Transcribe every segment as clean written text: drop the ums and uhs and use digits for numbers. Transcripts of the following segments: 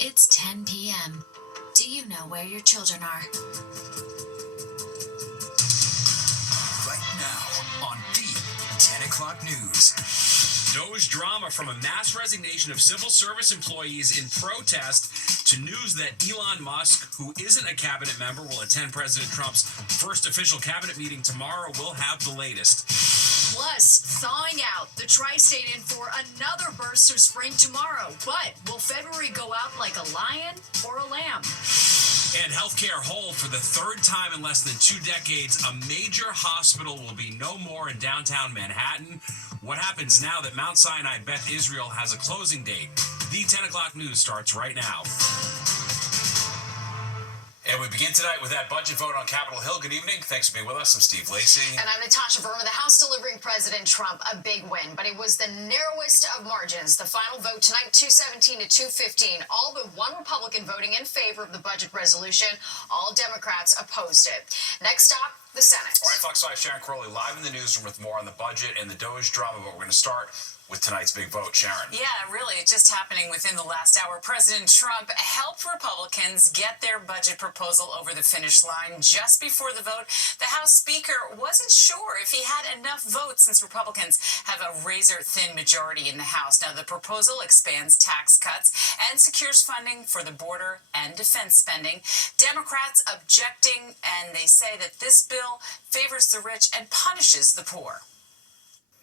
It's 10 p.m. Do you know where your children are? Right now on the 10 o'clock news. DOJ drama from a mass resignation of civil service employees in protest to news that Elon Musk, who isn't a cabinet member, will attend President Trump's first official cabinet meeting tomorrow. We'll have the latest. Plus, thawing out, the tri-state in for another burst of spring tomorrow. But will February go out like a lion or a lamb? And healthcare hold for the third time in less than 2 decades. A major hospital will be no more in downtown Manhattan. What happens now that Mount Sinai Beth Israel has a closing date? The 10 o'clock news starts right now. And we begin tonight with that budget vote on Capitol Hill. Good evening. Thanks for being with us. I'm Steve Lacey. And I'm Natasha Verma. The House delivering President Trump a big win, but it was the narrowest of margins. The final vote tonight, 217 to 215. All but one Republican voting in favor of the budget resolution. All Democrats opposed it. Next stop, the Senate. All right, Fox 5, Sharon Crowley live in the newsroom with more on the budget and the DOJ drama, but we're going to start with tonight's big vote. Sharon. Yeah, really, it's just happening within the last hour. President Trump helped Republicans get their budget proposal over the finish line just before the vote. The House Speaker wasn't sure if he had enough votes since Republicans have a razor-thin majority in the House. Now, the proposal expands tax cuts and secures funding for the border and defense spending. Democrats objecting, and they say that this bill favors the rich and punishes the poor.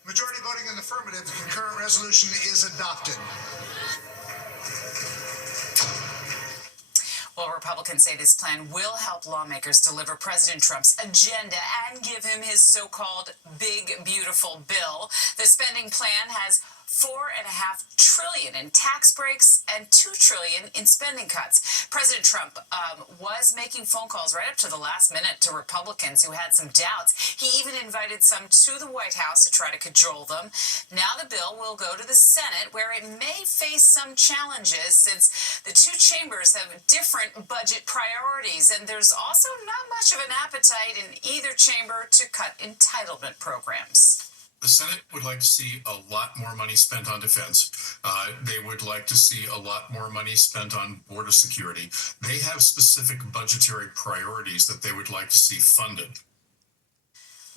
Majority voting in the affirmative, the concurrent resolution is adopted. Well, Republicans say this plan will help lawmakers deliver President Trump's agenda and give him his so-called big, beautiful bill. The spending plan has $4.5 trillion in tax breaks and $2 trillion in spending cuts. President Trump was making phone calls right up to the last minute to Republicans who had some doubts. He even invited some to the White House to try to cajole them. Now the bill will go to the Senate, where it may face some challenges since the two chambers have different budget priorities, and there's also not much of an appetite in either chamber to cut entitlement programs. The Senate would like to see a lot more money spent on defense. They would like to see a lot more money spent on border security. They have specific budgetary priorities that they would like to see funded.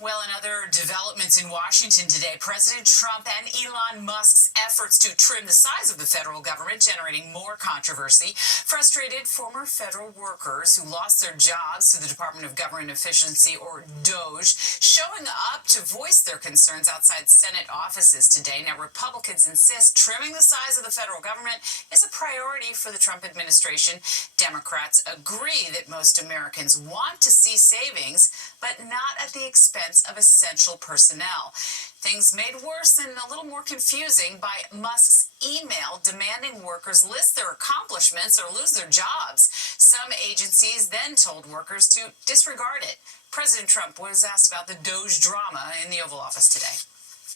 Well, in other developments in Washington today, President Trump and Elon Musk's efforts to trim the size of the federal government generating more controversy. Frustrated former federal workers who lost their jobs to the Department of Government Efficiency, or DOJ, showing up to voice their concerns outside Senate offices today. Now, Republicans insist trimming the size of the federal government is a priority for the Trump administration. Democrats agree that most Americans want to see savings, but not at the expense of essential personnel. Things made worse and a little more confusing by Musk's email demanding workers list their accomplishments or lose their jobs. Some agencies then told workers to disregard it. President Trump was asked about the DOJ drama in the Oval Office today.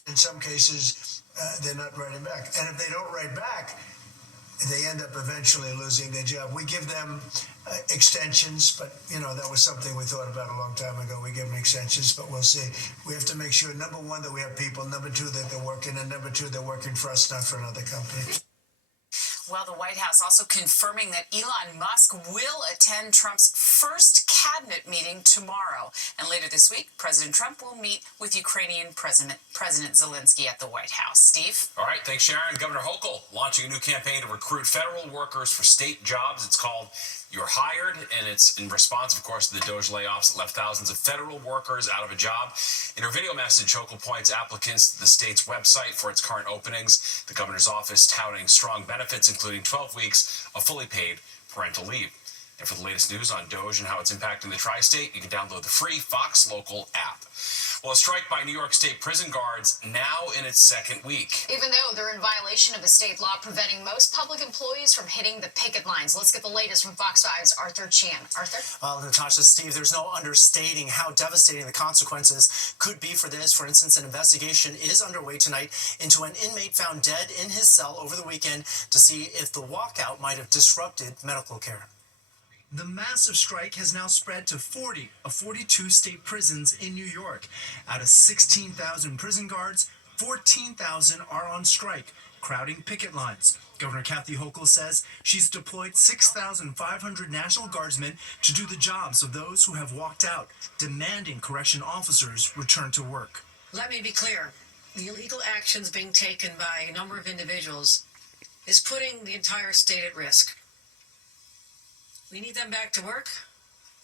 In some cases, they're not writing back. And if they don't write back, they end up eventually losing their job. We give them extensions, but, that was something we thought about a long time ago. We give them extensions, but we'll see. We have to make sure, number one, that we have people, number two, that they're working, and number two, they're working for us, not for another company. Well, the White House also confirming that Elon Musk will attend Trump's first cabinet meeting tomorrow. And later this week, President Trump will meet with Ukrainian President Zelensky at the White House. Steve? All right, thanks, Sharon. Governor Hochul launching a new campaign to recruit federal workers for state jobs. It's called You're Hired, and it's in response, of course, to the DOJ layoffs that left thousands of federal workers out of a job. In her video message, Hochul points applicants to the state's website for its current openings. The governor's office touting strong benefits, including 12 weeks of fully paid parental leave. And for the latest news on DOJ and how it's impacting the tri-state, you can download the free Fox Local app. Well, a strike by New York State prison guards now in its second week. Even though they're in violation of a state law preventing most public employees from hitting the picket lines. Let's get the latest from Fox 5's Arthur Chan. Arthur? Well, Natasha, Steve, there's no understating how devastating the consequences could be for this. For instance, an investigation is underway tonight into an inmate found dead in his cell over the weekend to see if the walkout might have disrupted medical care. The massive strike has now spread to 40 of 42 state prisons in New York. Out of 16,000 prison guards, 14,000 are on strike, crowding picket lines. Governor Kathy Hochul says she's deployed 6,500 National Guardsmen to do the jobs of those who have walked out, demanding correction officers return to work. Let me be clear. The illegal actions being taken by a number of individuals is putting the entire state at risk. We need them back to work.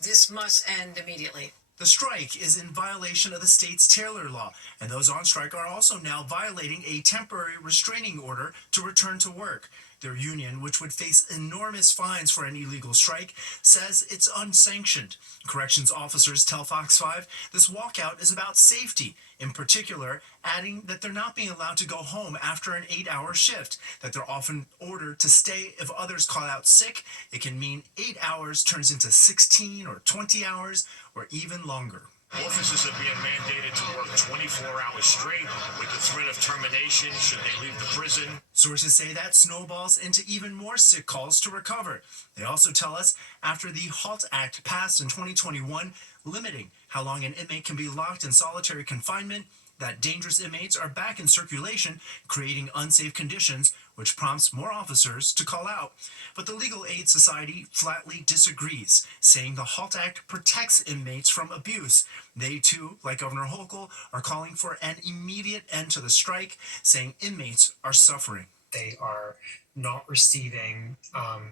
This must end immediately. The strike is in violation of the state's Taylor Law, and those on strike are also now violating a temporary restraining order to return to work. Their union, which would face enormous fines for an illegal strike, says it's unsanctioned. Corrections officers tell Fox 5 this walkout is about safety, in particular, adding that they're not being allowed to go home after an 8-hour shift, that they're often ordered to stay if others call out sick. It can mean 8 hours turns into 16 or 20 hours or even longer. Officers are being mandated to work 24 hours straight with the threat of termination should they leave the prison. Sources say that snowballs into even more sick calls to recover. They also tell us after the HALT Act passed in 2021, limiting how long an inmate can be locked in solitary confinement, that dangerous inmates are back in circulation, creating unsafe conditions, which prompts more officers to call out. But the Legal Aid Society flatly disagrees, saying the HALT Act protects inmates from abuse. They too, like Governor Hochul, are calling for an immediate end to the strike, saying inmates are suffering. They are not receiving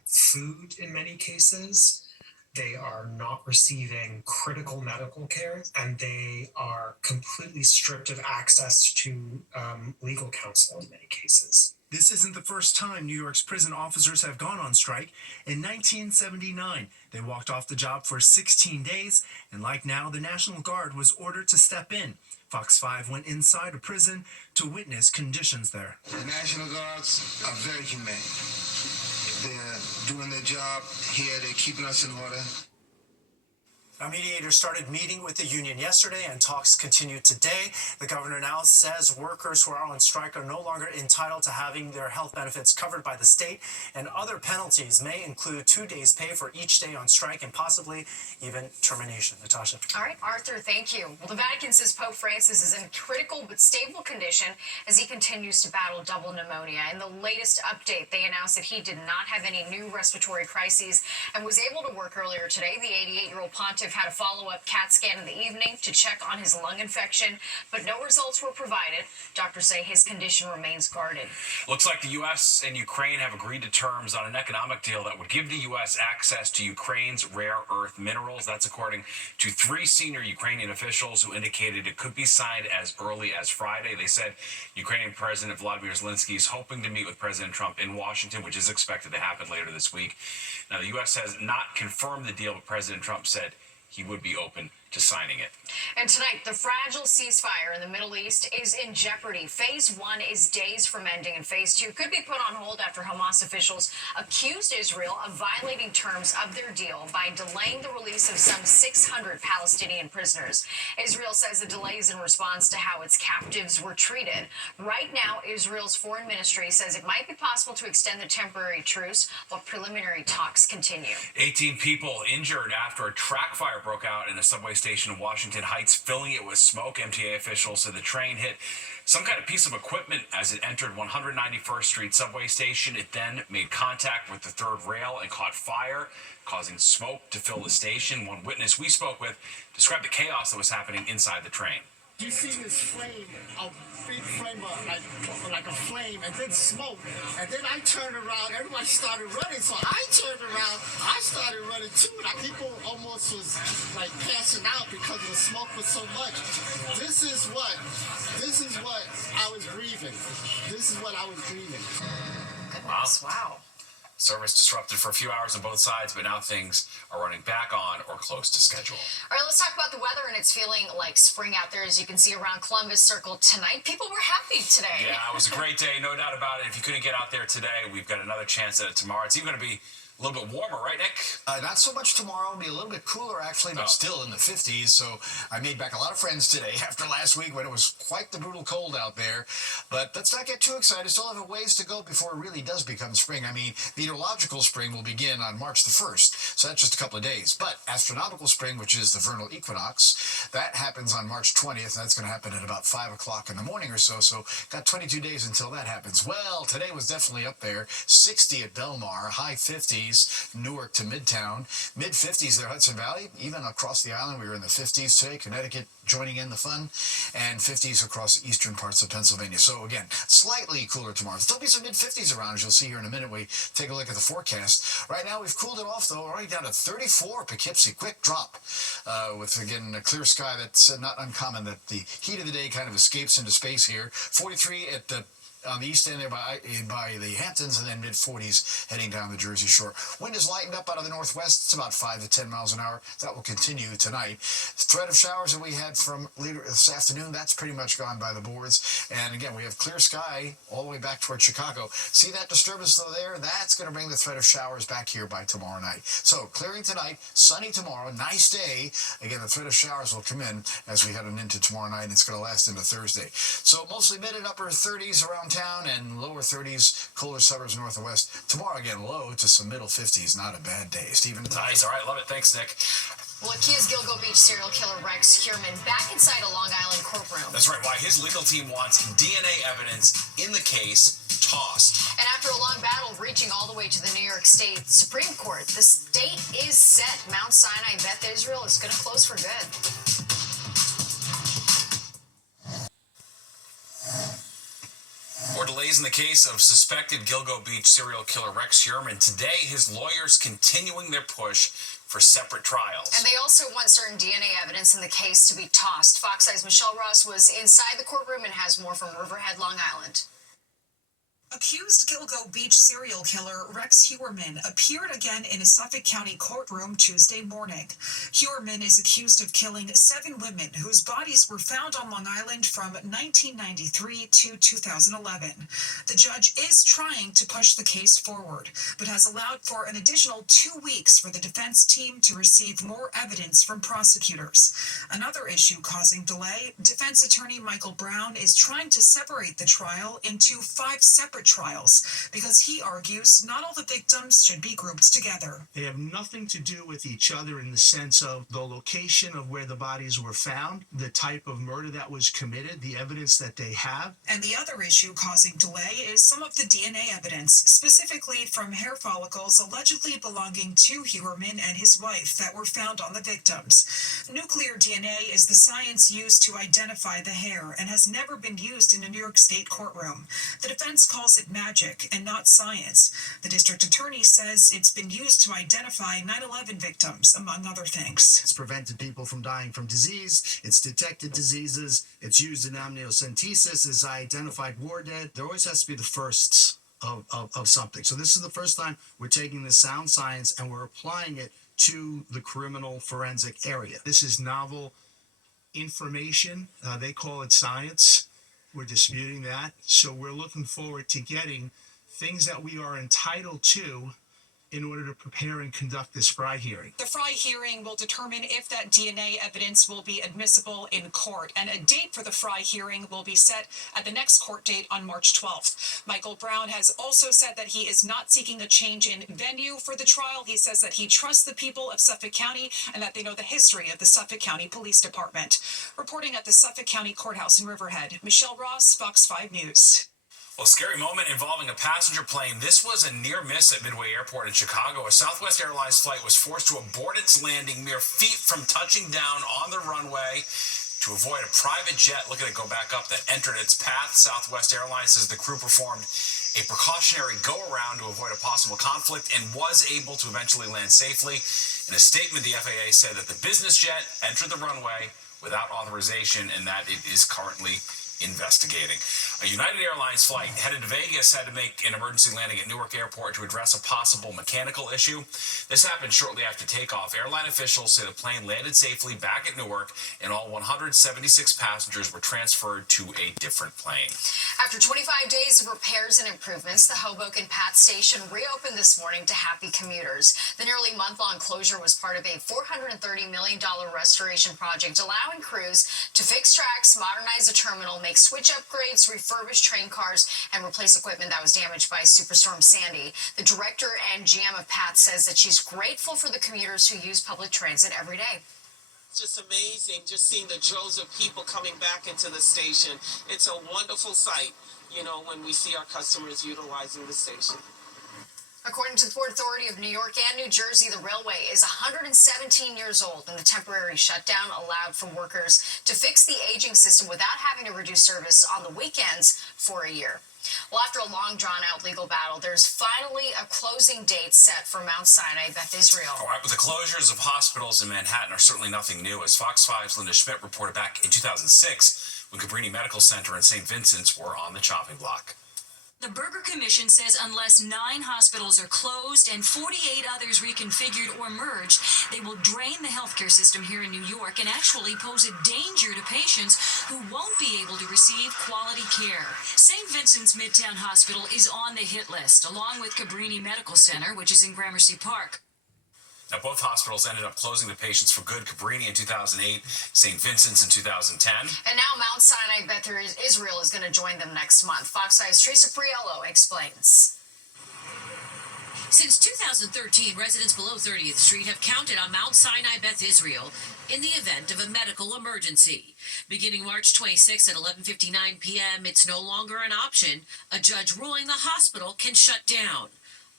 food in many cases. They are not receiving critical medical care, and they are completely stripped of access to legal counsel in many cases. This isn't the first time New York's prison officers have gone on strike. In 1979, they walked off the job for 16 days, and like now, the National Guard was ordered to step in. Fox 5 went inside a prison to witness conditions there. The National Guards are very humane. They're doing their job here. They're keeping us in order. Now, mediators started meeting with the union yesterday, and talks continue today. The governor now says workers who are on strike are no longer entitled to having their health benefits covered by the state, and other penalties may include 2 days' pay for each day on strike and possibly even termination. Natasha. All right, Arthur, thank you. Well, the Vatican says Pope Francis is in critical but stable condition as he continues to battle double pneumonia. In the latest update, they announced that he did not have any new respiratory crises and was able to work earlier today. The 88-year-old pontiff had a follow-up CAT scan in the evening to check on his lung infection, but no results were provided. Doctors say his condition remains guarded. Looks like the U.S. and Ukraine have agreed to terms on an economic deal that would give the U.S. access to Ukraine's rare earth minerals. That's according to 3 senior Ukrainian officials who indicated it could be signed as early as Friday. They said Ukrainian President Vladimir Zelensky is hoping to meet with President Trump in Washington, which is expected to happen later this week. Now, the U.S. has not confirmed the deal, but President Trump said he would be open to signing it. And tonight, the fragile ceasefire in the Middle East is in jeopardy. Phase 1 is days from ending, and Phase 2 could be put on hold after Hamas officials accused Israel of violating terms of their deal by delaying the release of some 600 Palestinian prisoners. Israel says the delay is in response to how its captives were treated. Right now, Israel's foreign ministry says it might be possible to extend the temporary truce while preliminary talks continue. 18 people injured after a track fire broke out in a subway station in Washington Heights, filling it with smoke. MTA officials said the train hit some kind of piece of equipment as it entered 191st Street subway station. It then made contact with the third rail and caught fire, causing smoke to fill the station. One witness we spoke with described the chaos that was happening inside the train. You see this flame, a big flame, like a flame, and then smoke. And then I turned around, everybody started running. So I turned around, I started running too. Like people almost was like passing out because the smoke was so much. This is what I was breathing. This is what I was breathing. Goodness, wow. Service disrupted for a few hours on both sides, but now things are running back on or close to schedule. All right, let's talk about the weather, and it's feeling like spring out there, as you can see around Columbus Circle tonight. People were happy today. Yeah, it was a great day, no doubt about it. If you couldn't get out there today, we've got another chance at it tomorrow. It's even going to be a little bit warmer, right, Nick? Not so much tomorrow. It'll be a little bit cooler, actually, but still in the 50s. So I made back a lot of friends today after last week when it was quite the brutal cold out there. But let's not get too excited. Still have a ways to go before it really does become spring. I mean, meteorological spring will begin on March the 1st. So that's just a couple of days. But astronomical spring, which is the vernal equinox, that happens on March 20th. And that's going to happen at about 5 o'clock in the morning or so. So got 22 days until that happens. Well, today was definitely up there. 60 at Belmar, high 50s, Newark to Midtown, mid 50s there, Hudson Valley, even across the island. We were in the 50s today. Connecticut joining in the fun, and 50s across the eastern parts of Pennsylvania. So again, slightly cooler tomorrow. There'll still be some mid 50s around, as you'll see here in a minute. We take a look at the forecast. Right now, we've cooled it off though, already down to 34. Poughkeepsie, quick drop, with again a clear sky. That's not uncommon that the heat of the day kind of escapes into space here. 43 at the on the east end there by the Hamptons, and then mid-40s heading down the Jersey Shore. Wind is lightened up out of the northwest. It's about 5 to 10 miles an hour. That will continue tonight. The threat of showers that we had from later this afternoon, that's pretty much gone by the boards. And again, we have clear sky all the way back towards Chicago. See that disturbance though there? That's going to bring the threat of showers back here by tomorrow night. So clearing tonight, sunny tomorrow, nice day. Again, the threat of showers will come in as we head into tomorrow night, and it's going to last into Thursday. So mostly mid and upper 30s around town, and lower 30s, colder suburbs north and west. Tomorrow again, low to some middle 50s. Not a bad day. Stephen? Nice. All right. Love it. Thanks, Nick. Well, accused Gilgo Beach serial killer Rex Heuermann back inside a Long Island courtroom. That's right. Why his legal team wants DNA evidence in the case tossed. And after a long battle reaching all the way to the New York State Supreme Court, the state is set. Mount Sinai Beth Israel is going to close for good. More delays in the case of suspected Gilgo Beach serial killer Rex Heuermann. Today, his lawyers continuing their push for separate trials. And they also want certain DNA evidence in the case to be tossed. Fox Eye's Michelle Ross was inside the courtroom and has more from Riverhead, Long Island. Accused Gilgo Beach serial killer Rex Heuermann appeared again in a Suffolk County courtroom Tuesday morning. Heuermann is accused of killing 7 women whose bodies were found on Long Island from 1993 to 2011. The judge is trying to push the case forward, but has allowed for an additional 2 weeks for the defense team to receive more evidence from prosecutors. Another issue causing delay, defense attorney Michael Brown is trying to separate the trial into 5 separate trials because he argues not all the victims should be grouped together. They have nothing to do with each other in the sense of the location of where the bodies were found, the type of murder that was committed, the evidence that they have. And the other issue causing delay is some of the DNA evidence, specifically from hair follicles allegedly belonging to Heuermann and his wife that were found on the victims. Nuclear DNA is the science used to identify the hair and has never been used in a New York State courtroom. The defense calls it magic and not science. The district attorney says it's been used to identify 9/11 victims, among other things. It's prevented people from dying from disease. It's detected diseases. It's used in amniocentesis. It's identified war dead. There always has to be the firsts of something. So this is the first time we're taking the sound science and we're applying it to the criminal forensic area. This is novel information. They call it science. We're disputing that. So we're looking forward to getting things that we are entitled to in order to prepare and conduct this Fry hearing. The Fry hearing will determine if that DNA evidence will be admissible in court, and a date for the Fry hearing will be set at the next court date on March 12th. Michael Brown has also said that he is not seeking a change in venue for the trial. He says that he trusts the people of Suffolk County and that they know the history of the Suffolk County Police Department. Reporting at the Suffolk County Courthouse in Riverhead, Michelle Ross, Fox 5 News. Well, scary moment involving a passenger plane. This was a near miss at Midway Airport in Chicago. A Southwest Airlines flight was forced to abort its landing mere feet from touching down on the runway to avoid a private jet, look at it go back up, that entered its path. Southwest Airlines says the crew performed a precautionary go-around to avoid a possible conflict and was able to eventually land safely. In a statement, the FAA said that the business jet entered the runway without authorization and that it is currently investigating. A United Airlines flight headed to Vegas had to make an emergency landing at Newark Airport to address a possible mechanical issue. This happened shortly after takeoff. Airline officials say the plane landed safely back at Newark and all 176 passengers were transferred to a different plane. After 25 days of repairs and improvements, the Hoboken Path Station reopened this morning to happy commuters. The nearly month-long closure was part of a $430 million restoration project allowing crews to fix tracks, modernize the terminal, make switch upgrades, refurbish train cars, and replace equipment that was damaged by Superstorm Sandy. The director and GM of PATH says that she's grateful for the commuters who use public transit every day. It's just amazing just seeing the droves of people coming back into the station. It's a wonderful sight, you know, when we see our customers utilizing the station. According to the Port Authority of New York and New Jersey, the railway is 117 years old, and the temporary shutdown allowed for workers to fix the aging system without having to reduce service on the weekends for a year. Well, after a long, drawn-out legal battle, there's finally a closing date set for Mount Sinai Beth Israel. All right, but the closures of hospitals in Manhattan are certainly nothing new, as Fox 5's Linda Schmidt reported back in 2006 when Cabrini Medical Center and St. Vincent's were on the chopping block. The Berger Commission says unless 9 hospitals are closed and 48 others reconfigured or merged, they will drain the healthcare system here in New York and actually pose a danger to patients who won't be able to receive quality care. St. Vincent's Midtown Hospital is on the hit list, along with Cabrini Medical Center, which is in Gramercy Park. Now, both hospitals ended up closing the patients for good. Cabrini in 2008, St. Vincent's in 2010. And now Mount Sinai Beth Israel is going to join them next month. Fox 5's Teresa Priello explains. Since 2013, residents below 30th Street have counted on Mount Sinai Beth Israel in the event of a medical emergency. Beginning March 26 at 11:59 p.m., it's no longer an option. A judge ruling the hospital can shut down.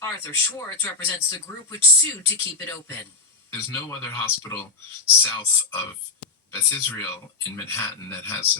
Arthur Schwartz represents the group which sued to keep it open. There's no other hospital south of Beth Israel in Manhattan that has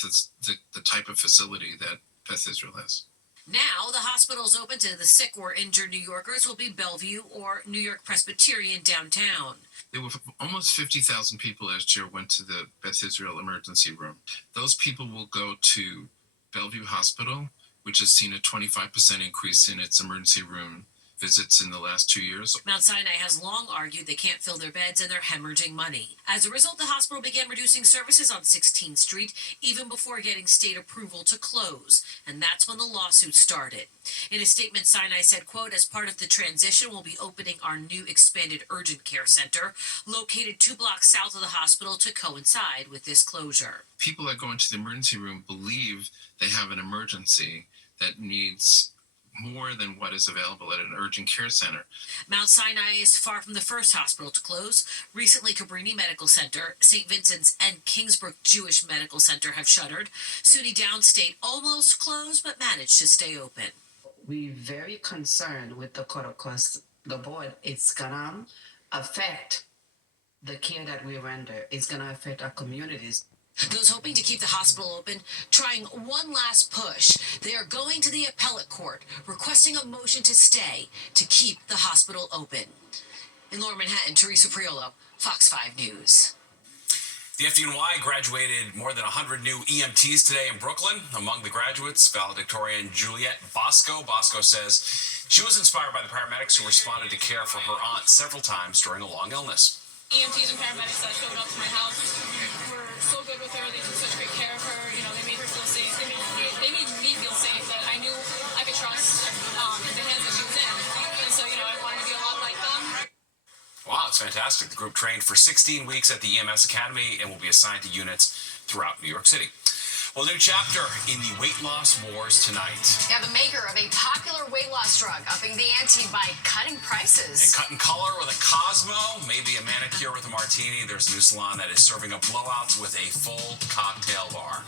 the type of facility that Beth Israel has. Now, the hospitals open to the sick or injured New Yorkers will be Bellevue or New York Presbyterian downtown. There were almost 50,000 people last year went to the Beth Israel emergency room. Those people will go to Bellevue Hospital, which has seen a 25% increase in its emergency room visits in the last 2 years. Mount Sinai has long argued they can't fill their beds and they're hemorrhaging money. As a result, the hospital began reducing services on 16th Street even before getting state approval to close. And that's when the lawsuit started. In a statement, Sinai said, quote, as part of the transition, we'll be opening our new expanded urgent care center located 2 blocks south of the hospital to coincide with this closure. People that go into the emergency room believe they have an emergency that needs more than what is available at an urgent care center. Mount Sinai is far from the first hospital to close. Recently, Cabrini Medical Center, St. Vincent's, and Kingsbrook Jewish Medical Center have shuttered. SUNY Downstate almost closed, but managed to stay open. We're very concerned with the cut across the board. It's gonna affect the care that we render. It's gonna affect our communities. Those hoping to keep the hospital open, trying one last push. They are going to the appellate court, requesting a motion to stay to keep the hospital open. In Lower Manhattan, Teresa Priolo, Fox 5 News. The FDNY graduated more than 100 new EMTs today in Brooklyn. Among the graduates, valedictorian Juliette Bosco. Bosco says she was inspired by the paramedics who responded to care for her aunt several times during a long illness. EMTs and paramedics that showed up to my house were so good with her. They took such great care of her. You know, they made her feel safe. They made me feel safe, that I knew I could trust in the hands that she was in. And so, you know, I wanted to be a lot like them. Wow, it's fantastic. The group trained for 16 weeks at the EMS Academy and will be assigned to units throughout New York City. Well, new chapter in the weight loss wars tonight. Now, the maker of a popular weight loss drug upping the ante by cutting prices. And cutting color with a Cosmo, maybe a manicure with a martini. There's a new salon that is serving up blowouts with a full cocktail bar.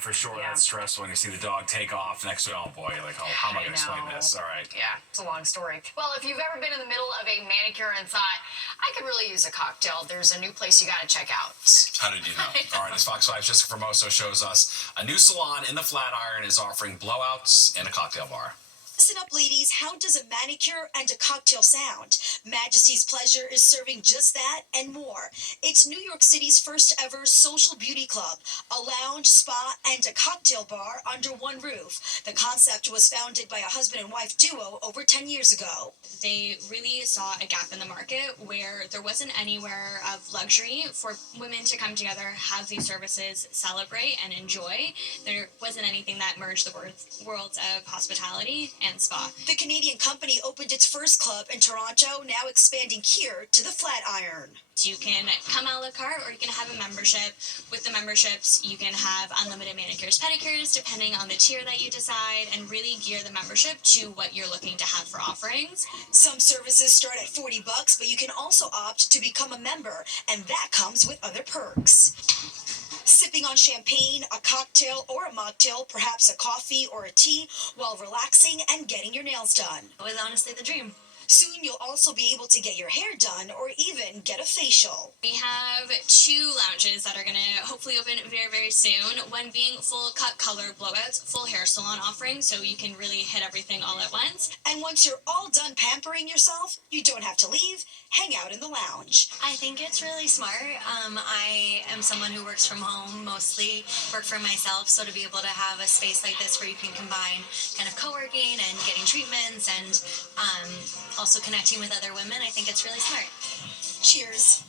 For sure, that's stressful when you see the dog take off next to it. Oh boy, you're like, oh, how am I going to explain this? All right. Yeah, it's a long story. Well, if you've ever been in the middle of a manicure and thought, I could really use a cocktail, there's a new place you got to check out. How did you know? All right, as Fox 5's Jessica Formoso shows us, a new salon in the Flatiron is offering blowouts and a cocktail bar. Listen up, ladies. How does a manicure and a cocktail sound? Majesty's Pleasure is serving just that and more. It's New York City's first ever social beauty club, a lounge, spa, and a cocktail bar under one roof. The concept was founded by a husband and wife duo over 10 years ago. They really saw a gap in the market where there wasn't anywhere of luxury for women to come together, have these services, celebrate, and enjoy. There wasn't anything that merged the worlds of hospitality and spa. The Canadian company opened its first club in Toronto, now expanding here to the Flatiron. You can come a la carte or you can have a membership. With the memberships, you can have unlimited manicures, pedicures, depending on the tier that you decide, and really gear the membership to what you're looking to have for offerings. Some services start at $40, but you can also opt to become a member, and that comes with other perks. Sipping on champagne, a cocktail, or a mocktail, perhaps a coffee or a tea, while relaxing and getting your nails done. It was honestly the dream. Soon you'll also be able to get your hair done or even get a facial. We have 2 lounges that are going to hopefully open very, very soon. One being full cut color blowouts, full hair salon offering, so you can really hit everything all at once. And once you're all done pampering yourself, you don't have to leave. Hang out in the lounge. I think it's really smart. I am someone who works from home, mostly work for myself, so to be able to have a space like this where you can combine kind of co-working and getting treatments and also connecting with other women, I think it's really smart. Cheers.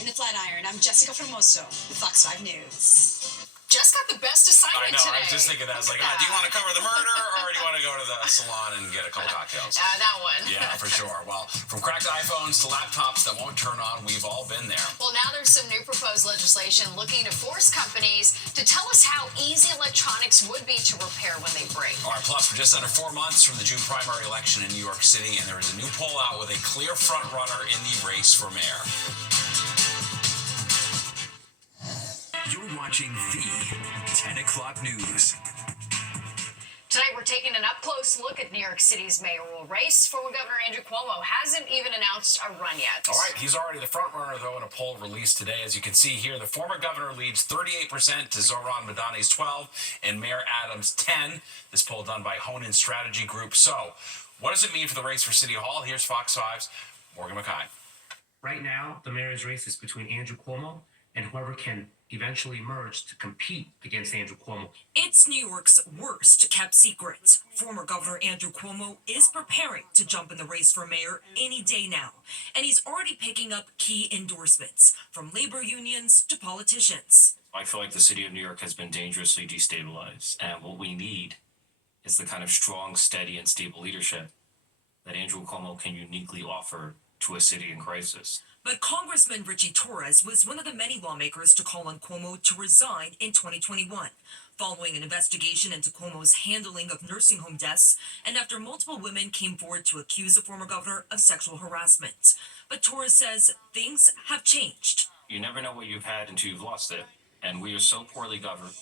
In the Flatiron, I'm Jessica Formoso with Fox 5 News. Jess got the best assignment I know. today. I was just thinking that. I was like, do you want to cover the murder or do you want to go to the salon and get a couple cocktails? That one. Yeah, for sure. Well, from cracked iPhones to laptops that won't turn on, we've all been there. Well, now there's some new proposed legislation looking to force companies to tell us how easy electronics would be to repair when they break. All right, plus, we're just under 4 months from the June primary election in New York City, and there is a new poll out with a clear front runner in the race for mayor. You're watching the 10 o'clock news. Tonight, we're taking an up-close look at New York City's mayoral race. Former Governor Andrew Cuomo hasn't even announced a run yet. All right, he's already the front runner, though, in a poll released today. As you can see here, the former governor leads 38% to Zohran Madani's 12% and Mayor Adams 10%. This poll done by Honan Strategy Group. So, what does it mean for the race for City Hall? Here's Fox 5's Morgan McKay. Right now, the mayor's race is between Andrew Cuomo and whoever can eventually emerge to compete against Andrew Cuomo. It's New York's worst kept secret. Former Governor Andrew Cuomo is preparing to jump in the race for mayor any day now, and he's already picking up key endorsements from labor unions to politicians. I feel like the city of New York has been dangerously destabilized, and what we need is the kind of strong, steady, and stable leadership that Andrew Cuomo can uniquely offer to a city in crisis. But Congressman Richie Torres was one of the many lawmakers to call on Cuomo to resign in 2021, following an investigation into Cuomo's handling of nursing home deaths and after multiple women came forward to accuse the former governor of sexual harassment. But Torres says things have changed. You never know what you've had until you've lost it, and we are so poorly governed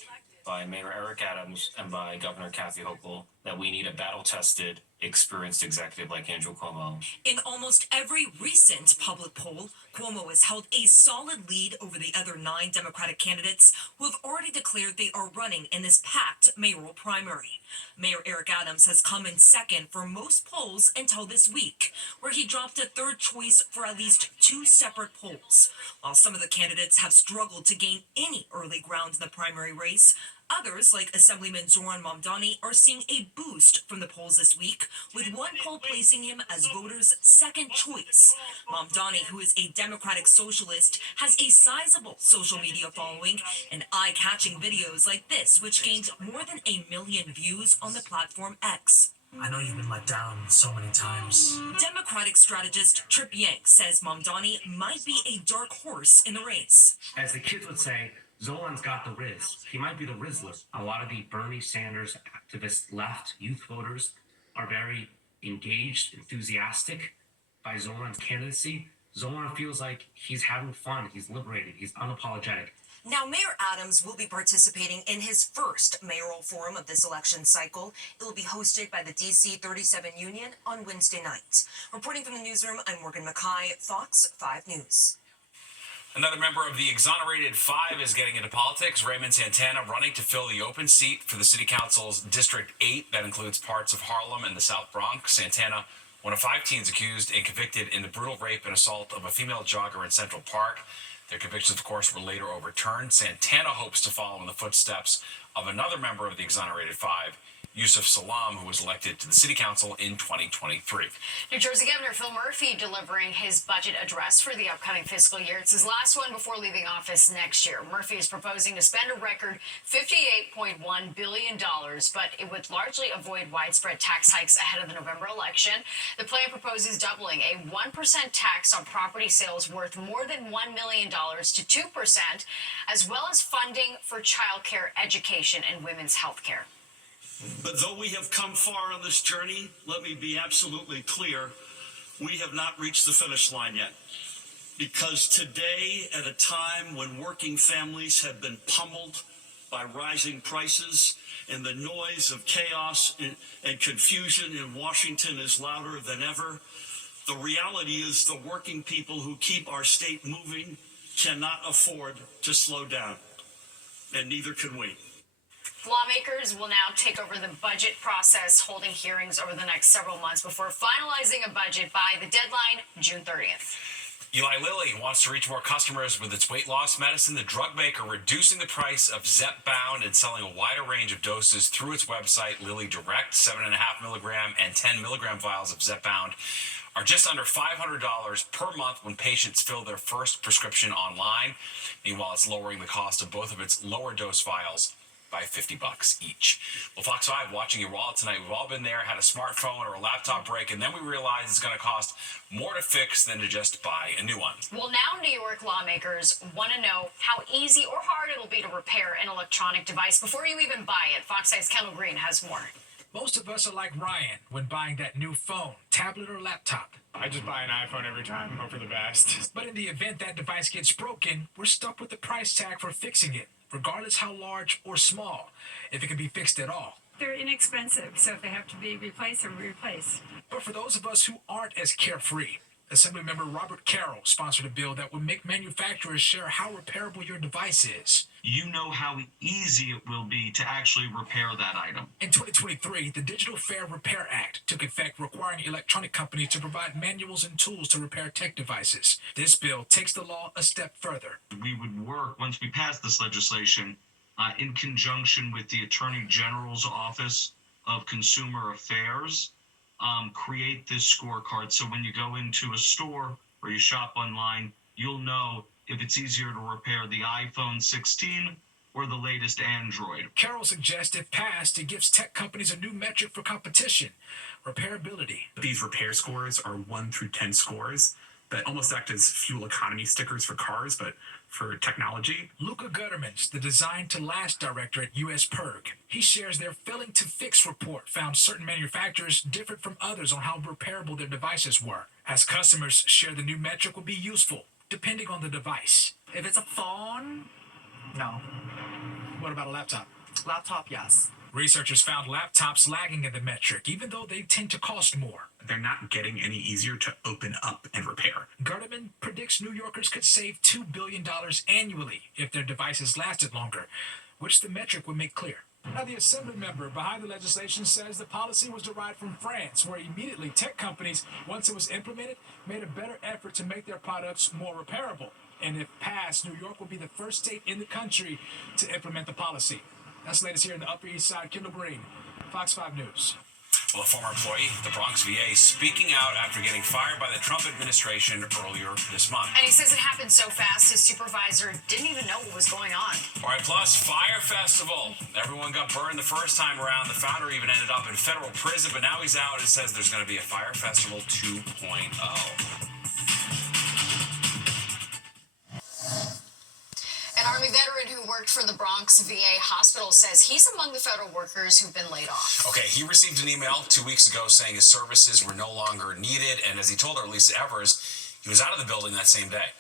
by Mayor Eric Adams and by Governor Kathy Hochul that we need a battle-tested, experienced executive like Andrew Cuomo. In almost every recent public poll, Cuomo has held a solid lead over the other 9 Democratic candidates who have already declared they are running in this packed mayoral primary. Mayor Eric Adams has come in second for most polls until this week, where he dropped a third choice for at least 2 separate polls. While some of the candidates have struggled to gain any early ground in the primary race, others, like Assemblyman Zohran Mamdani, are seeing a boost from the polls this week, with one poll placing him as voters' second choice. Mamdani, who is a Democratic socialist, has a sizable social media following and eye-catching videos like this, which gained more than 1 million views on the platform X. I know you've been let down so many times. Democratic strategist Trip Yank says Mamdani might be a dark horse in the race. As the kids would say, Zolan's got the Riz. He might be the Rizzler. A lot of the Bernie Sanders activist left youth voters are very engaged, enthusiastic by Zolan's candidacy. Zolan feels like he's having fun, he's liberated, he's unapologetic. Now, Mayor Adams will be participating in his first mayoral forum of this election cycle. It will be hosted by the DC 37 Union on Wednesday night. Reporting from the newsroom, I'm Morgan McKay, Fox 5 News. Another member of the Exonerated Five is getting into politics. Raymond Santana running to fill the open seat for the City Council's District 8. That includes parts of Harlem and the South Bronx. Santana, one of 5 teens accused and convicted in the brutal rape and assault of a female jogger in Central Park. Their convictions, of course, were later overturned. Santana hopes to follow in the footsteps of another member of the Exonerated Five, Yusuf Salam, who was elected to the city council in 2023. New Jersey Governor Phil Murphy delivering his budget address for the upcoming fiscal year. It's his last one before leaving office next year. Murphy is proposing to spend a record $58.1 billion, but it would largely avoid widespread tax hikes ahead of the November election. The plan proposes doubling a 1% tax on property sales worth more than $1 million to 2%, as well as funding for childcare, education, and women's health care. But though we have come far on this journey, let me be absolutely clear, we have not reached the finish line yet. Because today, at a time when working families have been pummeled by rising prices and the noise of chaos and confusion in Washington is louder than ever, the reality is the working people who keep our state moving cannot afford to slow down, and neither can we. Lawmakers will now take over the budget process, holding hearings over the next several months before finalizing a budget by the deadline, June 30th. Eli Lilly wants to reach more customers with its weight loss medicine. The drug maker reducing the price of Zepbound and selling a wider range of doses through its website, Lilly Direct. 7.5 milligram and 10 milligram vials of Zepbound are just under $500 per month when patients fill their first prescription online. Meanwhile, it's lowering the cost of both of its lower dose vials by $50 each. Well, Fox 5 watching your wallet tonight. We've all been there, had a smartphone or a laptop break, and then we realize it's going to cost more to fix than to just buy a new one. Well, now New York lawmakers want to know how easy or hard it'll be to repair an electronic device before you even buy it. Fox 5's Kendall Green has more. Most of us are like Ryan when buying that new phone, tablet, or laptop. I just buy an iPhone every time, hope for the best. But in the event that device gets broken, we're stuck with the price tag for fixing it, regardless how large or small, if it can be fixed at all. They're inexpensive, so if they have to be replaced, they're replaced. But for those of us who aren't as carefree, Assemblymember Robert Carroll sponsored a bill that would make manufacturers share how repairable your device is. You know how easy it will be to actually repair that item. In 2023, the Digital Fair Repair Act took effect, requiring electronic companies to provide manuals and tools to repair tech devices. This bill takes the law a step further. We would work, once we pass this legislation, in conjunction with the Attorney General's Office of Consumer Affairs, create this scorecard. So when you go into a store or you shop online, you'll know if it's easier to repair the iPhone 16 or the latest Android. Carroll suggests if passed, it gives tech companies a new metric for competition: repairability. These repair scores are 1 through 10 scores that almost act as fuel economy stickers for cars, but for technology. Luca Gutterman's the Design to Last director at US PIRG. He shares their Failing to Fix report found certain manufacturers differed from others on how repairable their devices were. As customers share, the new metric will be useful, depending on the device. If it's a phone, no. What about a laptop? Laptop, yes. Researchers found laptops lagging in the metric, even though they tend to cost more. They're not getting any easier to open up and repair. Gutterman predicts New Yorkers could save $2 billion annually if their devices lasted longer, which the metric would make clear. Now, the assembly member behind the legislation says the policy was derived from France, where immediately tech companies, once it was implemented, made a better effort to make their products more repairable. And if passed, New York will be the first state in the country to implement the policy. That's the latest here in the Upper East Side. Kendall Green, Fox 5 News. Well, a former employee at the Bronx VA speaking out after getting fired by the Trump administration earlier this month. And he says it happened so fast, his supervisor didn't even know what was going on. All right, plus Fire Festival. Everyone got burned the first time around. The founder even ended up in federal prison, but now he's out and says there's going to be a Fire Festival 2.0. An Army veteran who worked for the Bronx VA hospital says he's among the federal workers who've been laid off. Okay, he received an email 2 weeks ago saying his services were no longer needed, and as he told our Lisa Evers, he was out of the building that same day.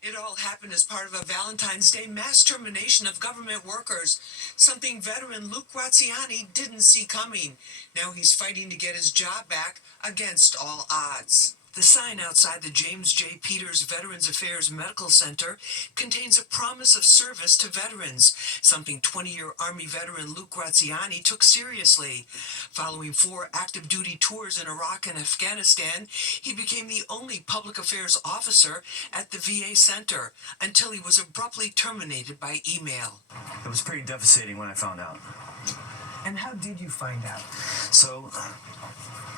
It all happened as part of a Valentine's Day mass termination of government workers, something veteran Luke Graziani didn't see coming. Now he's fighting to get his job back against all odds. The sign outside the James J. Peters Veterans Affairs Medical Center contains a promise of service to veterans, something 20-year Army veteran Luke Graziani took seriously. Following 4 active duty tours in Iraq and Afghanistan, he became the only public affairs officer at the VA center until he was abruptly terminated by email. It was pretty devastating when I found out. And how did you find out? So,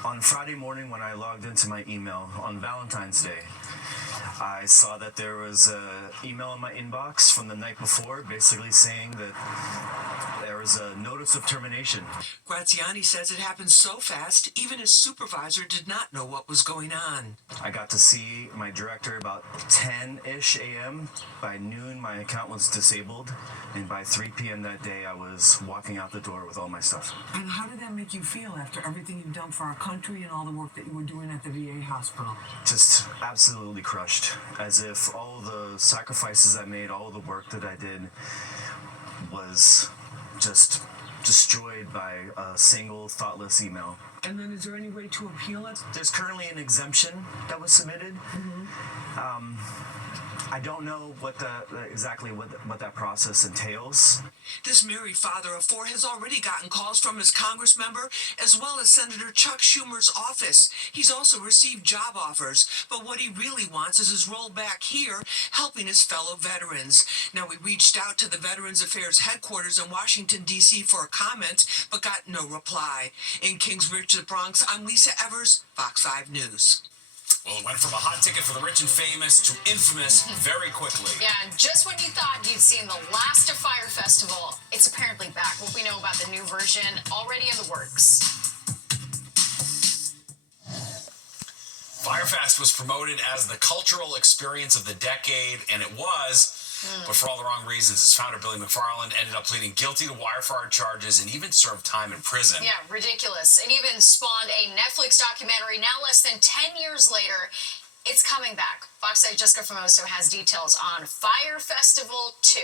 on Friday morning when I logged into my email on Valentine's Day, I saw that there was an email in my inbox from the night before basically saying that there was a notice of termination. Graziani says it happened so fast, even his supervisor did not know what was going on. I got to see my director about 10-ish a.m. By noon, my account was disabled, and by 3 p.m. that day, I was walking out the door with all my stuff. And how did that make you feel after everything you've done for our country and all the work that you were doing at the VA hospital? Just absolutely crushed, as if all the sacrifices I made, all the work that I did was just destroyed by a single thoughtless email. And then is there any way to appeal it? There's currently an exemption that was submitted. I don't know what exactly what that process entails. This married father of four has already gotten calls from his Congress member as well as Senator Chuck Schumer's office. He's also received job offers, but what he really wants is his role back here helping his fellow veterans. Now, we reached out to the Veterans Affairs headquarters in Washington, D.C. for a comment, but got no reply. In Kingsbridge, the Bronx, I'm Lisa Evers, Fox 5 News. Well, it went from a hot ticket for the rich and famous to infamous very quickly. Yeah, and just when you thought you'd seen the last of Fire Festival, it's apparently back. What we know about the new version already in the works. Firefest was promoted as the cultural experience of the decade, and it was, but for all the wrong reasons. Its founder, Billy McFarland, ended up pleading guilty to wire fraud charges and even served time in prison. Yeah, ridiculous. It even spawned a Netflix documentary now less than 10 years later. It's coming back. Fox 8 Jessica Famoso has details on Fire Festival 2.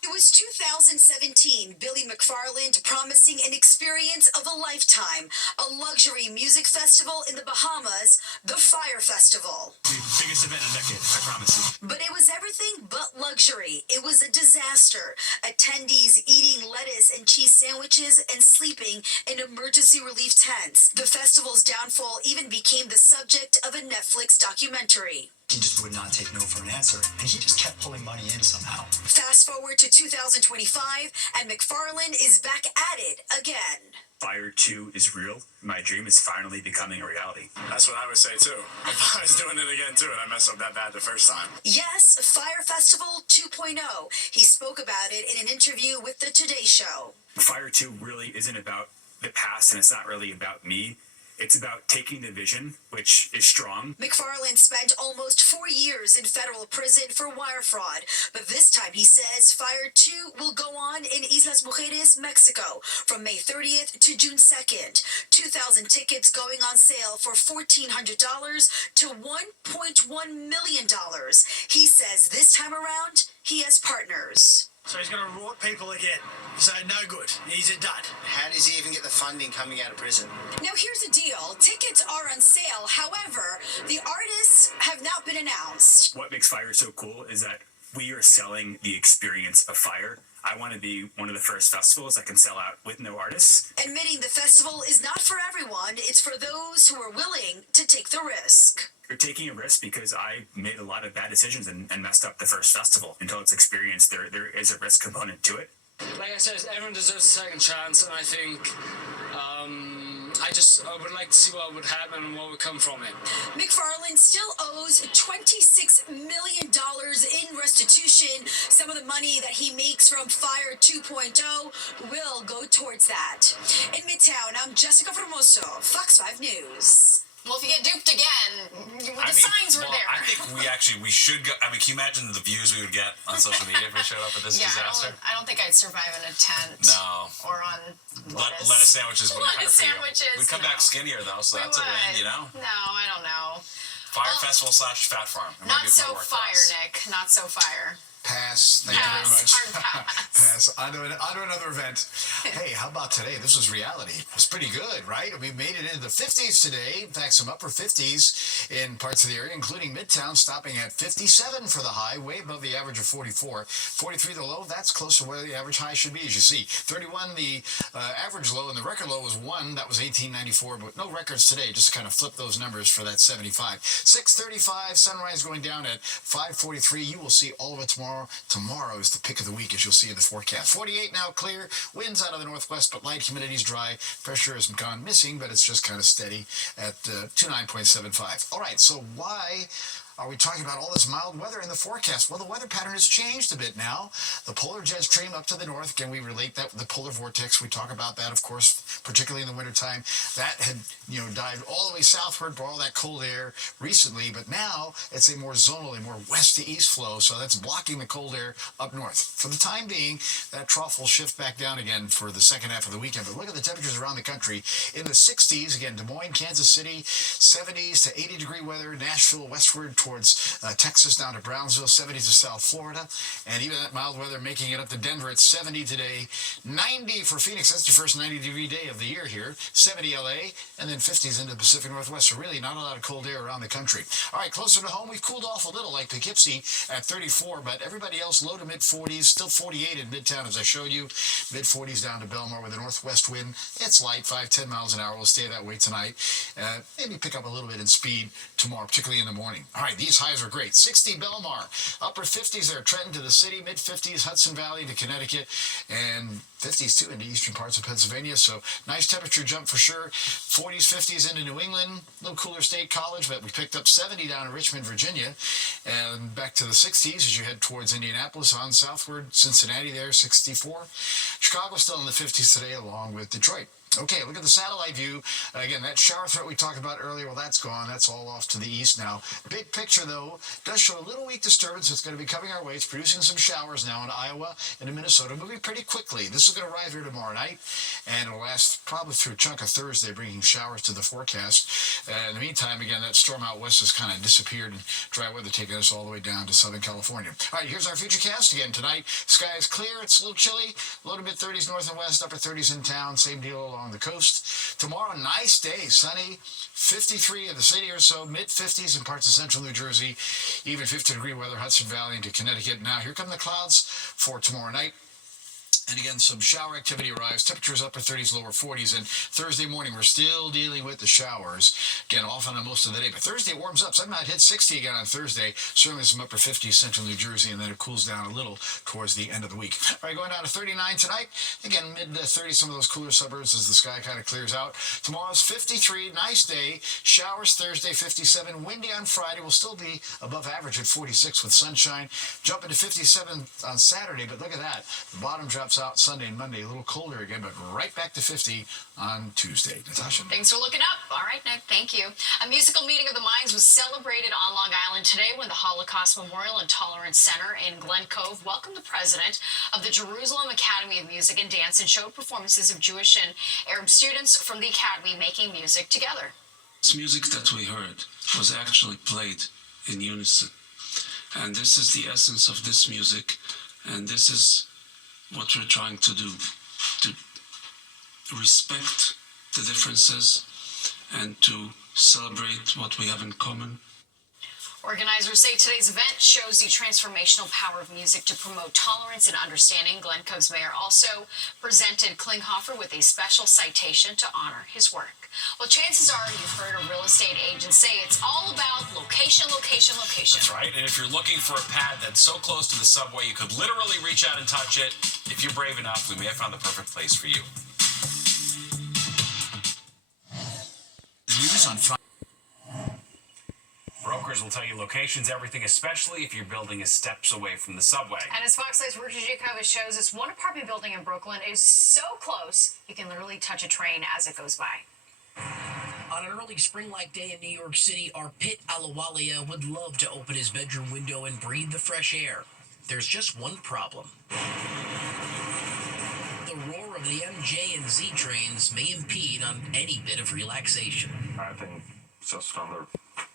It was 2017, Billy McFarland promising an experience of a lifetime, a luxury music festival in the Bahamas, the Fire Festival. The biggest event in a decade, I promise you. But it was everything but luxury. It was a disaster. Attendees eating lettuce and cheese sandwiches and sleeping in emergency relief tents. The festival's downfall even became the subject of a Netflix documentary. He just would not take no for an answer, and he just kept pulling money in somehow. Fast forward to 2025, and McFarland is back at it again. Fire 2 is real. My dream is finally becoming a reality. That's what I would say too. If I was doing it again too, and I messed up that bad the first time. Yes, Fire Festival 2.0. He spoke about it in an interview with The Today Show. Fire 2 really isn't about the past, and it's not really about me. It's about taking the vision, which is strong. McFarland spent almost 4 years in federal prison for wire fraud, but this time he says Fire 2 will go on in Islas Mujeres, Mexico, from May 30th to June 2nd. 2,000 tickets going on sale for $1,400 to $1.1 million. He says this time around, he has partners. So he's going to rort people again. So no good. He's a dud. How does he even get the funding coming out of prison? Now here's the deal. Tickets are on sale. However, the artists have not been announced. What makes Fire so cool is that we are selling the experience of Fire. I want to be one of the first festivals that can sell out with no artists. Admitting the festival is not for everyone. It's for those who are willing to take the risk. You're taking a risk because I made a lot of bad decisions and messed up the first festival. Until it's experienced, there is a risk component to it. Like I said, everyone deserves a second chance, and I think I would like to see what would happen and what would come from it. McFarland still owes $26 million in restitution. Some of the money that he makes from Fire 2.0 will go towards that. In Midtown, I'm Jessica Formoso, Fox 5 News. Well, if you get duped again, the signs were there. I think we should go. I mean, can you imagine the views we would get on social media if we showed up at this disaster? I don't think I'd survive in a tent. No. Or on lettuce sandwiches wouldn't cut it for you. We'd come back skinnier, though, so that's a win, you know? No, I don't know. Fire Festival / Fat Farm. Not so fire, Nick. Not so fire. Pass. Thank you very much. Hard pass. On to another event. Hey, how about today? This was reality. It was pretty good, right? We made it into the 50s today. In fact, some upper 50s in parts of the area, including Midtown, stopping at 57 for the high, way above the average of 44. 43 the low, that's close to where the average high should be, as you see. 31 the average low, and the record low was 1. That was 1894, but no records today. Just kind of flip those numbers for that 75. 6:35, sunrise going down at 5:43. You will see all of it tomorrow tomorrow. Tomorrow is the pick of the week, as you'll see in the forecast. 48 now, clear. Winds out of the northwest, but light. Humidity's dry. Pressure has gone missing, but it's just kind of steady at 29.75. All right, so why are we talking about all this mild weather in the forecast? Well, the weather pattern has changed a bit now. The polar jet stream up to the north, again, we relate that with the polar vortex. We talk about that, of course, particularly in the wintertime. That had, dived all the way southward, brought all that cold air recently, but now it's a more zonal, a more west to east flow, so that's blocking the cold air up north. For the time being, that trough will shift back down again for the second half of the weekend. But look at the temperatures around the country. In the 60s, again, Des Moines, Kansas City, 70s to 80-degree weather. Nashville westward towards Texas, down to Brownsville, 70s to South Florida, and even that mild weather making it up to Denver at 70 today, 90 for Phoenix. That's the first 90-degree day of the year here, 70 LA, and then 50s into the Pacific Northwest. So really not a lot of cold air around the country. All right, closer to home, we've cooled off a little, like Poughkeepsie at 34, but everybody else low to mid-40s, still 48 in Midtown, as I showed you, mid-40s down to Belmar with a northwest wind. It's light, 5-10 miles an hour. We'll stay that way tonight. Maybe pick up a little bit in speed tomorrow, particularly in the morning. All right, these highs are great. 60 Belmar, upper 50s there, Trenton to the city, mid-50s, Hudson Valley to Connecticut, and 50s too into eastern parts of Pennsylvania. So nice temperature jump for sure. 40s, 50s into New England, a little cooler State College, but we picked up 70 down in Richmond, Virginia, and back to the 60s as you head towards Indianapolis on southward. Cincinnati there, 64. Chicago still in the 50s today, along with Detroit. Okay, look at the satellite view. Again, that shower threat we talked about earlier, well, that's gone. That's all off to the east now. Big picture, though, does show a little weak disturbance. It's going to be coming our way. It's producing some showers now in Iowa and in Minnesota, moving pretty quickly. This is going to arrive here tomorrow night, and it'll last probably through a chunk of Thursday, bringing showers to the forecast. In the meantime, again, that storm out west has kind of disappeared, and dry weather taking us all the way down to Southern California. All right, here's our futurecast again tonight. Sky is clear. It's a little chilly. Low to mid-30s north and west, upper 30s in town. Same deal along the coast. Tomorrow, nice day, sunny, 53 in the city or so, mid-50s in parts of central New Jersey, even 50-degree weather, Hudson Valley into Connecticut. Now, here come the clouds for tomorrow night. And again, some shower activity arrives. Temperatures upper 30s, lower 40s. And Thursday morning, we're still dealing with the showers. Again, off on most of the day. But Thursday it warms up. So I might hit 60 again on Thursday. Certainly some upper 50s, central New Jersey. And then it cools down a little towards the end of the week. All right, going down to 39 tonight. Again, mid-30s, some of those cooler suburbs as the sky kind of clears out. Tomorrow's 53, nice day. Showers Thursday, 57. Windy on Friday. Will still be above average at 46 with sunshine. Jump into 57 on Saturday. But look at that. The bottom drops out Sunday and Monday, a little colder again, but right back to 50 on Tuesday. Natasha? Thanks for looking up. All right, Nick, thank you. A musical meeting of the minds was celebrated on Long Island today when the Holocaust Memorial and Tolerance Center in Glen Cove welcomed the president of the Jerusalem Academy of Music and Dance and showed performances of Jewish and Arab students from the academy making music together. This music that we heard was actually played in unison. And this is the essence of this music, and this is what we're trying to do, to respect the differences and to celebrate what we have in common. Organizers say today's event shows the transformational power of music to promote tolerance and understanding. Glen Cove's mayor also presented Klinghoffer with a special citation to honor his work. Well, chances are you've heard a real estate agent say it's all about location, location, location. That's right. And if you're looking for a pad that's so close to the subway you could literally reach out and touch it, if you're brave enough, we may have found the perfect place for you. The news on Friday. Brokers will tell you locations, everything, especially if your building is steps away from the subway. And as Fox 9's Richard Jacobs shows us, one apartment building in Brooklyn is so close you can literally touch a train as it goes by. On an early spring-like day in New York City, our Pit Alawalia would love to open his bedroom window and breathe the fresh air. There's just one problem. The roar of the MJ and Z trains may impede on any bit of relaxation. I think it's just another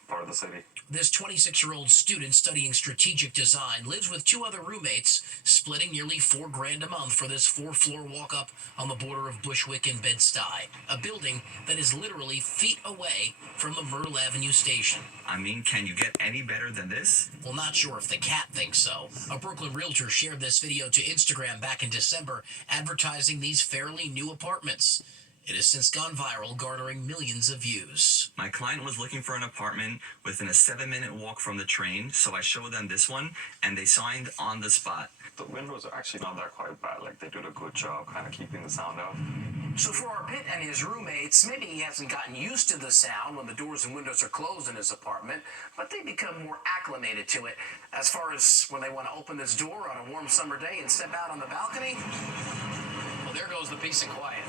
part of the city. This 26-year-old student studying strategic design lives with two other roommates, splitting nearly $4,000 a month for this 4-floor walk-up on the border of Bushwick and Bed-Stuy, a building that is literally feet away from the Myrtle Avenue station. I mean, can you get any better than this? Well, not sure if the cat thinks so. A Brooklyn realtor shared this video to Instagram back in December, advertising these fairly new apartments. It has since gone viral, garnering millions of views. My client was looking for an apartment within a 7-minute walk from the train, so I showed them this one, and they signed on the spot. The windows are actually not that quite bad. Like, they did a good job kind of keeping the sound out. So for Arpit and his roommates, maybe he hasn't gotten used to the sound when the doors and windows are closed in his apartment, but they become more acclimated to it. As far as when they want to open this door on a warm summer day and step out on the balcony, well, there goes the peace and quiet.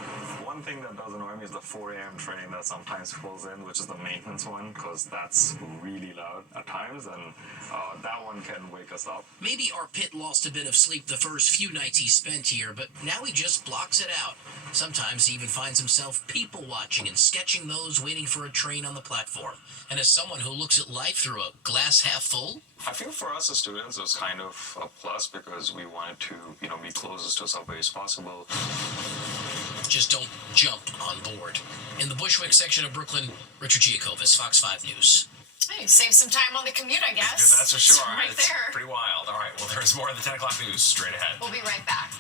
One thing that does annoy me is the 4 a.m. train that sometimes pulls in, which is the maintenance one, because that's really loud at times, and that one can wake us up. Maybe Arpit lost a bit of sleep the first few nights he spent here, but now he just blocks it out. Sometimes he even finds himself people watching and sketching those waiting for a train on the platform. And as someone who looks at life through a glass half full, I feel for us as students, it was kind of a plus because we wanted to, be closest to subway as possible. just don't jump on board. In the Bushwick section of Brooklyn, Richard Giacobas, Fox 5 News. Hey, save some time on the commute, I guess. That's for sure. It's right It's there. pretty wild. All right, well, there's more of the 10 o'clock news straight ahead. We'll be right back.